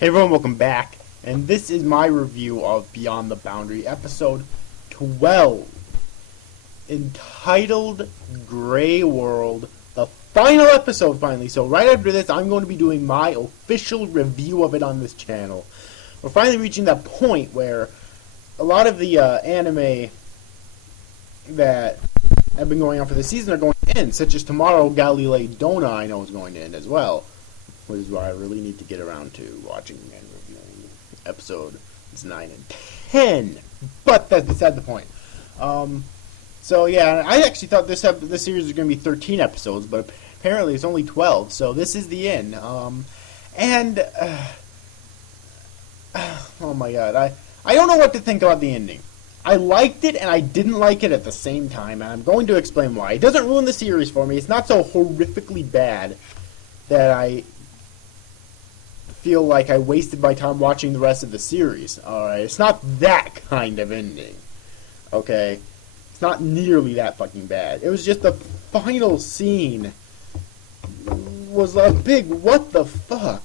Hey everyone, welcome back, and this is my review of Beyond the Boundary, episode 12, entitled Grey World, the final episode finally. So right after this, I'm going to be doing my official review of it on this channel. We're finally reaching that point where a lot of the anime that have been going on for the season are going to end, such as tomorrow, Galilei Dona I know is going to end as well. Which is why I really need to get around to watching and reviewing episodes 9 and 10. But that's beside the point. So yeah, I actually thought this series was going to be 13 episodes, but apparently it's only 12. So this is the end. Oh my god, I don't know what to think about the ending. I liked it and I didn't like it at the same time, and I'm going to explain why. It doesn't ruin the series for me. It's not so horrifically bad that I feel like I wasted my time watching the rest of the series. Alright, it's not that kind of ending. Okay? It's not nearly that fucking bad. It was just the final scene was a big what the fuck.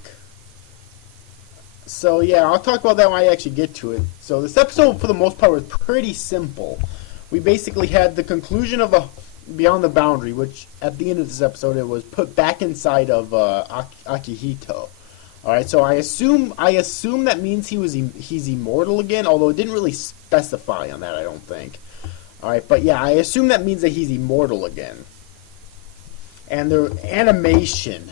So yeah, I'll talk about that when I actually get to it. So this episode, for the most part, was pretty simple. We basically had the conclusion of Beyond the Boundary, which at the end of this episode, it was put back inside of Akihito. Alright, so I assume that means he's immortal again, although it didn't really specify on that, I don't think. Alright, but yeah, I assume that means that he's immortal again. And the animation,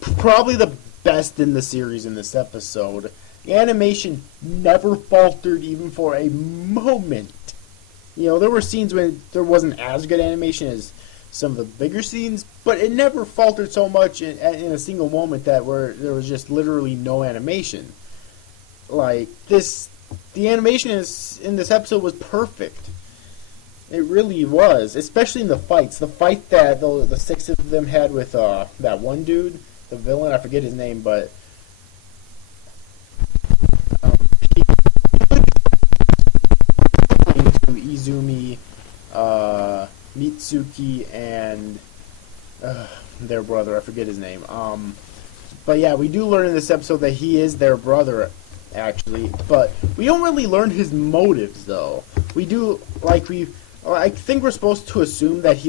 probably the best in the series in this episode. The animation never faltered even for a moment. You know, there were scenes when there wasn't as good animation as some of the bigger scenes, but it never faltered so much in a single moment that where there was just literally no animation. Like this, the animation in this episode was perfect. It really was, especially in the fights. The fight that the six of them had with that one dude, the villain, I forget his name, but to Izumi, Mitsuki, and their brother, I forget his name. But yeah, we do learn in this episode that he is their brother, actually. But we don't really learn his motives, though. We do, I think we're supposed to assume that he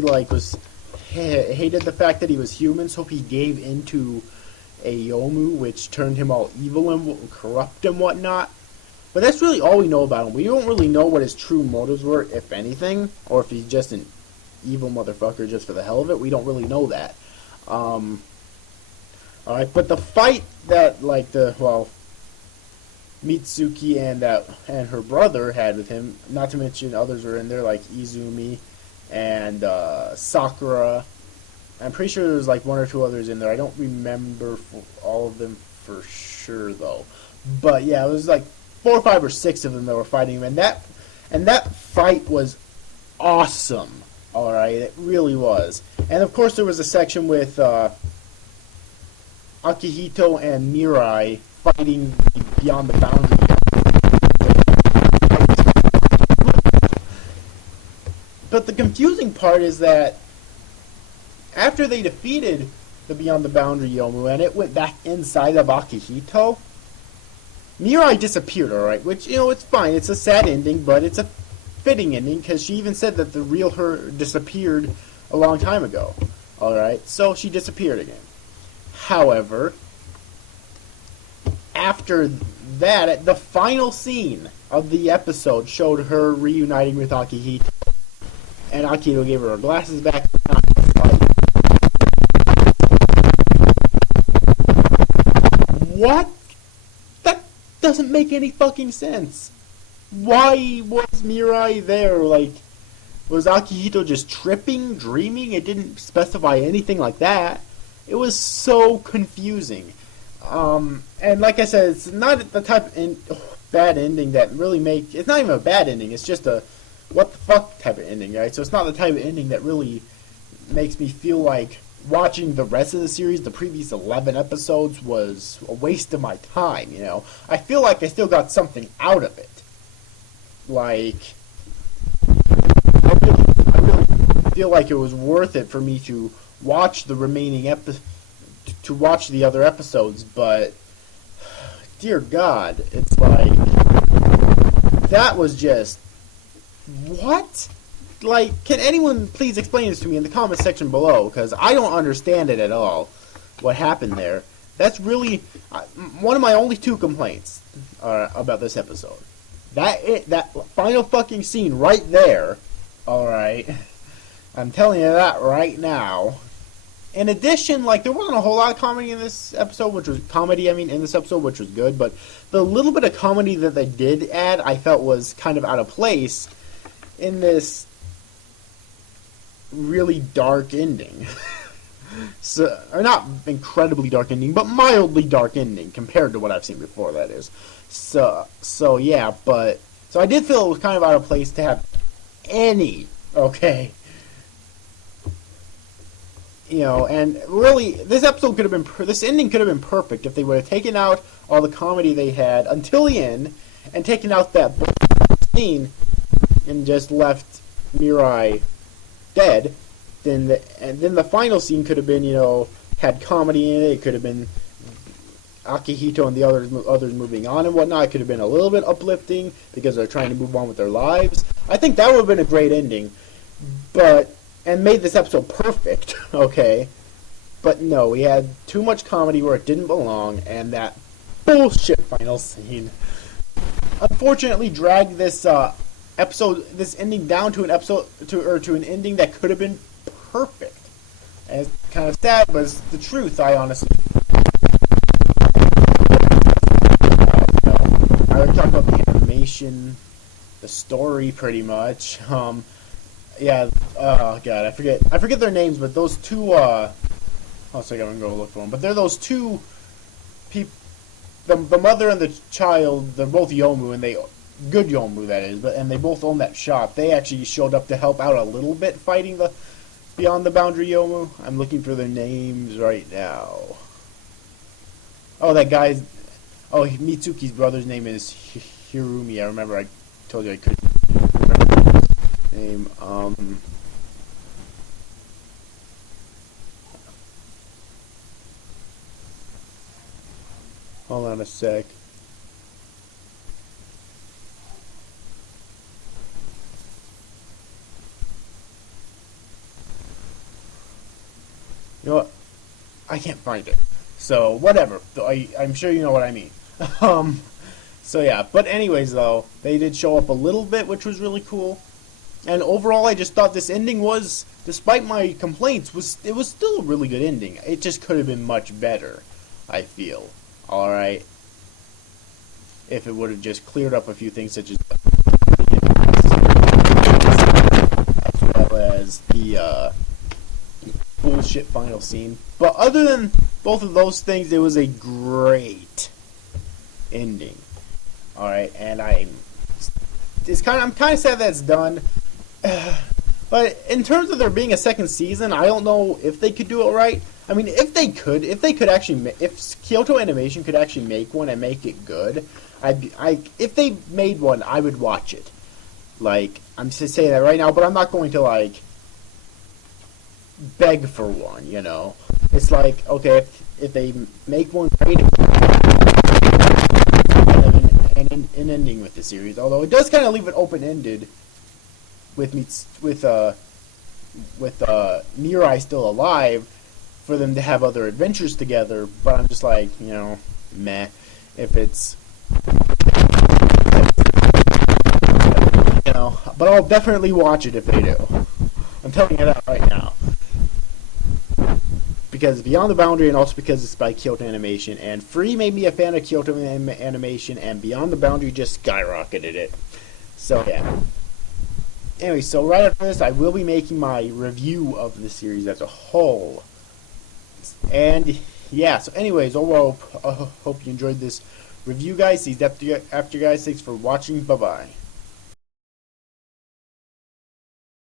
hated the fact that he was human, so he gave into a Yomu, which turned him all evil and corrupt and whatnot. But that's really all we know about him. We don't really know what his true motives were, if anything, or if he's just an evil motherfucker just for the hell of it. We don't really know that. Alright, but the fight that, Mitsuki and her brother had with him, not to mention others were in there, like Izumi and Sakura. I'm pretty sure there was one or two others in there. I don't remember all of them for sure, though. But yeah, it was 4 or 5 or 6 of them that were fighting him, and that fight was awesome. Alright, it really was. And of course there was a section with Akihito and Mirai fighting Beyond the Boundary. But the confusing part is that after they defeated the Beyond the Boundary Yomu and it went back inside of Akihito, Mirai disappeared, alright, which, it's fine. It's a sad ending, but it's a fitting ending, because she even said that the real her disappeared a long time ago. Alright, so she disappeared again. However, after that, the final scene of the episode showed her reuniting with Akihito. And Akihito gave her glasses back. What? That doesn't make any fucking sense. Why was Mirai there? Was Akihito just tripping, dreaming? It didn't specify anything like that. It was so confusing. And like I said, it's not the type of bad ending that really it's not even a bad ending, it's just a what the fuck type of ending, right? So it's not the type of ending that really makes me feel like watching the rest of the series, the previous 11 episodes, was a waste of my time, I feel like I still got something out of it. I really feel like it was worth it for me to watch the remaining to watch the other episodes, but dear God, it's like, that was just, what? Like, can anyone please explain this to me in the comment section below? Because I don't understand it at all, what happened there. That's really one of my only two complaints about this episode. That final fucking scene right there, alright, I'm telling you that right now. In addition, like, there wasn't a whole lot of comedy in this episode, in this episode, which was good, but the little bit of comedy that they did add, I felt was kind of out of place in this really dark ending. So, or not incredibly dark ending, but mildly dark ending compared to what I've seen before, that is. So yeah, but, so I did feel it was kind of out of place to have any, okay, you know, and really, this episode could have been, this ending could have been perfect if they would have taken out all the comedy they had until the end, and taken out that scene, and just left Mirai dead. Then the final scene could have been, you know, had comedy in it. It could have been Akihito and the others moving on and whatnot. It could have been a little bit uplifting because they're trying to move on with their lives. I think that would have been a great ending, and made this episode perfect, okay? But no, we had too much comedy where it didn't belong, and that bullshit final scene unfortunately dragged this this ending down to an ending that could have been perfect. And it's kind of sad, but it's the truth. I honestly, I would talk about the animation, the story, pretty much. Yeah. Oh god, I forget their names, but those two. Oh, so I'm gonna go look for them. But they're those two people. The mother and the child. They're both Yomu, and good Yomu, that is. And they both own that shop. They actually showed up to help out a little bit fighting the Beyond the Boundary Yomu. I'm looking for their names right now. Oh, that guy's... Oh, Mitsuki's brother's name is Hirumi. I remember I told you I couldn't remember his name. Hold on a sec. You know what? I can't find it. So, whatever. I'm sure you know what I mean. So yeah. But anyways, though, they did show up a little bit, which was really cool. And overall, I just thought this ending was, despite my complaints, it was still a really good ending. It just could have been much better, I feel. Alright? If it would have just cleared up a few things, such as well as the bullshit final scene. But other than both of those things, it was a great ending. Alright, and I'm kind of sad that it's done. But in terms of there being a second season, I don't know if they could do it right. I mean, if Kyoto Animation could actually make one and make it good, if they made one, I would watch it. Like, I'm just saying that right now, but I'm not going to, like, beg for one, you know? It's like, okay, if they make one great, and an ending with the series, although it does kind of leave it open-ended with Mirai still alive, for them to have other adventures together, but I'm just like, you know, meh. If it's, you know, but I'll definitely watch it if they do. I'm telling you that right now. Because Beyond the Boundary, and also because it's by Kyoto Animation, and Free made me a fan of Kyoto Animation, and Beyond the Boundary just skyrocketed it. So, yeah. Anyway, so right after this, I will be making my review of the series as a whole. And yeah, so anyways, overall, hope you enjoyed this review, guys. See you after, guys. Thanks for watching. Bye bye.